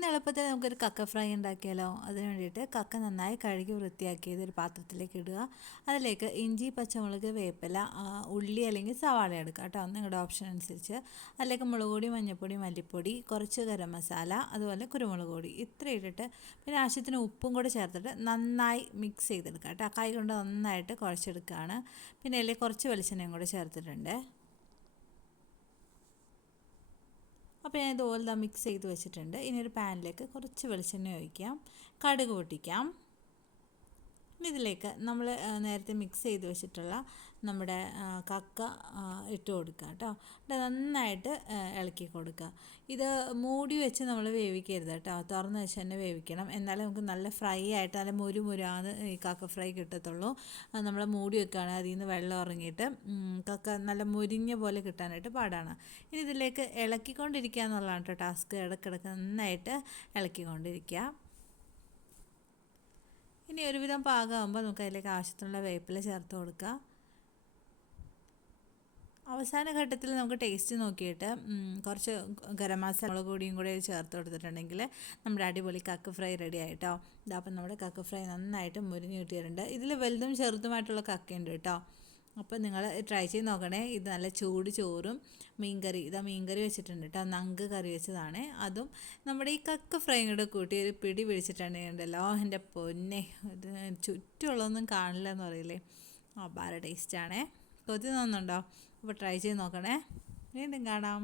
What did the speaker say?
ഇന്ന് എളുപ്പത്തിൽ നമുക്കൊരു കക്ക ഫ്രൈ ഉണ്ടാക്കിയാലോ? അതിന് വേണ്ടിയിട്ട് കക്ക നന്നായി കഴുകി വൃത്തിയാക്കിയത് ഒരു പാത്രത്തിലേക്ക് ഇടുക. അതിലേക്ക് ഇഞ്ചി പച്ചമുളക് വേപ്പില ഉള്ളി അല്ലെങ്കിൽ സവാള എടുക്കുക കേട്ടോ. നിങ്ങളുടെ ഓപ്ഷൻ അനുസരിച്ച്. അതിലേക്ക് മുളക് പൊടി മഞ്ഞൾപ്പൊടി മല്ലിപ്പൊടി കുറച്ച് ഗരം മസാല അതുപോലെ കുരുമുളക് പൊടി ഇത്ര ഇട്ടിട്ട് പിന്നെ ആവശ്യത്തിന് ഉപ്പും കൂടെ ചേർത്തിട്ട് നന്നായി മിക്സ് ചെയ്തെടുക്കുക കേട്ടോ. കൈ കൊണ്ട് നന്നായിട്ട് കുഴച്ചെടുക്കുകയാണ്. പിന്നെ അതിലേക്ക് കുറച്ച് വെളിച്ചെണ്ണയും കൂടെ ചേർത്തിട്ടുണ്ട്. അപ്പോൾ ഞാൻ ഇതുപോലെ മിക്സ് ചെയ്ത് വെച്ചിട്ടുണ്ട്. ഇനി ഒരു പാനിലേക്ക് കുറച്ച് വെളിച്ചെണ്ണ ഒഴിക്കാം. കടുക് പൊട്ടിക്കാം. ഇതിലേക്ക് നമ്മൾ നേരത്തെ മിക്സ് ചെയ്ത് വെച്ചിട്ടുള്ള നമ്മുടെ കക്ക ഇട്ട് കൊടുക്കുക കേട്ടോ. നന്നായിട്ട് ഇളക്കി കൊടുക്കുക. ഇത് മൂടി വെച്ച് നമ്മൾ വേവിക്കരുത് കേട്ടോ. തുറന്ന് വെച്ച് തന്നെ വേവിക്കണം. എന്നാലേ നമുക്ക് നല്ല ഫ്രൈ ആയിട്ട് നല്ല മുരു മുരാന്ന് ഈ കക്ക ഫ്രൈ കിട്ടത്തുള്ളൂ. നമ്മൾ മൂടി വെക്കുകയാണ്. അതിൽ നിന്ന് വെള്ളം ഇറങ്ങിയിട്ട് കക്ക നല്ല മുരിഞ്ഞ പോലെ കിട്ടാനായിട്ട് പാടാണ്. ഇനി ഇതിലേക്ക് ഇളക്കിക്കൊണ്ടിരിക്കുക എന്നുള്ളതാണ് കേട്ടോ ടാസ്ക് ഇടയ്ക്കിടയ്ക്ക് നന്നായിട്ട് ഇളക്കിക്കൊണ്ടിരിക്കുക. ഇനി ഒരുവിധം പാകമാകുമ്പോൾ നമുക്ക് അതിലേക്ക് ആവശ്യത്തിനുള്ള വേപ്പില ചേർത്ത് കൊടുക്കുക അവസാന ഘട്ടത്തിൽ നമുക്ക് ടേസ്റ്റ് നോക്കിയിട്ട് കുറച്ച് ഗരം മസാല മുളക് പൊടിയും കൂടെ ചേർത്ത് കൊടുത്തിട്ടുണ്ടെങ്കിൽ നമ്മുടെ അടിപൊളി കക്ക് ഫ്രൈ റെഡി ആയിട്ടോ. അപ്പം നമ്മുടെ കക്ക് ഫ്രൈ നന്നായിട്ട് മുരിഞ്ഞ് കിട്ടിയിട്ടുണ്ട്. ഇതിൽ വലുതും ചെറുതുമായിട്ടുള്ള കക്കയുണ്ട് കേട്ടോ. അപ്പോൾ നിങ്ങൾ ട്രൈ ചെയ്ത് നോക്കണേ. ഇത് നല്ല ചൂട് ചോറും മീൻകറി. ഇതാ മീൻകറി വെച്ചിട്ടുണ്ട് കേട്ടോ നങ്ക് കറി വെച്ചതാണ്. അതും നമ്മുടെ ഈ കക്ക ഫ്രൈ കൂടെ കൂട്ടി ഒരു പിടി പിടിച്ചിട്ടുണ്ടെങ്കിലോ എന്റെ പൊന്നെ. ഇത് ചുറ്റുമുള്ളതൊന്നും കാണില്ല എന്ന് പറയില്ലേ ബാര ടേസ്റ്റാണേ കൊതി തോന്നുന്നുണ്ടോ? അപ്പോൾ ട്രൈ ചെയ്ത് നോക്കണേ. വീണ്ടും കാണാം.